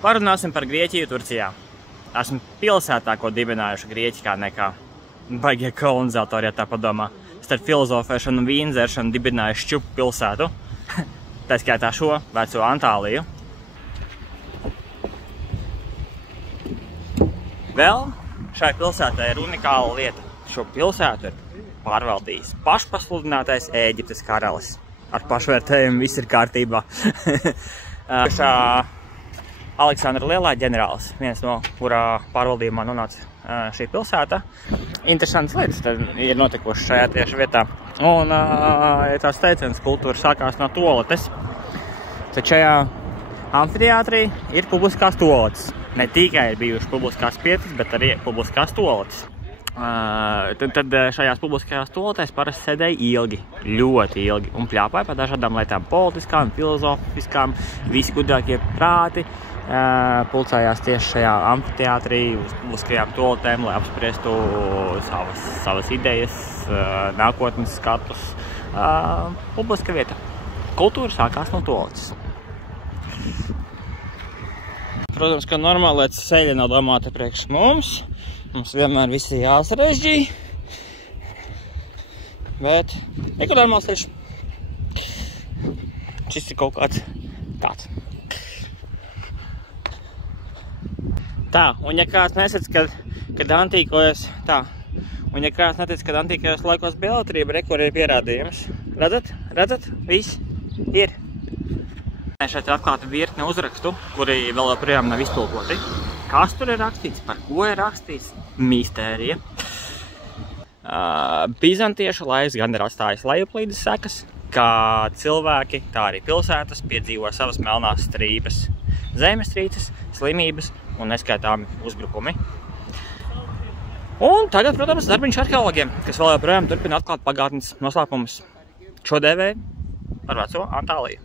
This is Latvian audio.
Parunāsim par Grieķiju Turcijā. Esmu pilsētā, ko dibinājuši Grieķi kā nekā baigie kolonizatori, ja tā padomā. Starp filozofēšanu un vīndzeršanu dibinājuši Šķupu pilsētu. Tā skaitā šo veco Antāliju. Vēl šai pilsētai ir unikāla lieta. Šo pilsētu ir pārvaldījis pašpasludinātais Ēģiptes karalis. Ar pašvērtējumu viss ir kārtībā. Aleksandra Lielā ģenerālis, viens no kurā pārvaldījumā nonāca šī pilsēta. Interesants lietas tad ir notikušas šajā tieši vietā. Un tās teiciens kultūra sākās no toaletes. Tad šajā amfiteātrī ir publiskās toaletes. Ne tikai ir bijušas publiskās pirtis, bet arī publiskās toaletes. Tad šajās publiskajās toaletēs parasti sēdēja ilgi, ļoti ilgi, un pļāpāja par dažādām lietām politiskām, filozofiskām, visi gudrākie prāti pulcējās tieši šajā amfiteātrī uz publiskajām toaletēm, lai apspriestu savas idejas, nākotnes skatus. Publiska vieta. Kultūra sākās no toaletes. Protams, ka normālais ceļa nav domāta priekš mums. Mums vienmēr visi jāsarežģī. Bet neko normāls ceļš. Šis ir kaut kāds tāds. Tā, un ja kāds nesac, kad antīkojos, tā. Un ja kāds netic, kad antīkojos laikos bija elektrība, kur ir pierādījums. Redzat? Redzat? Viss ir. Šeit ir atklāta virkne uzrakstu, kuri vēl joprojām nav iztulkoti. Kas tur ir rakstīts? Par ko ir rakstīts? Mistērija. Bizantiešu laiks gan ir atstājis lejuplīdes sekas, kā cilvēki, tā arī pilsētas piedzīvo savas melnās strīpas, zemestrīces, slimības un neskaitāmi uzbrukumi. Un tagad, protams, darbiņš arheologiem, kas vēl joprojām turpina atklāt pagātnes noslēpumus. Šo dēvēju par veco Antāliju.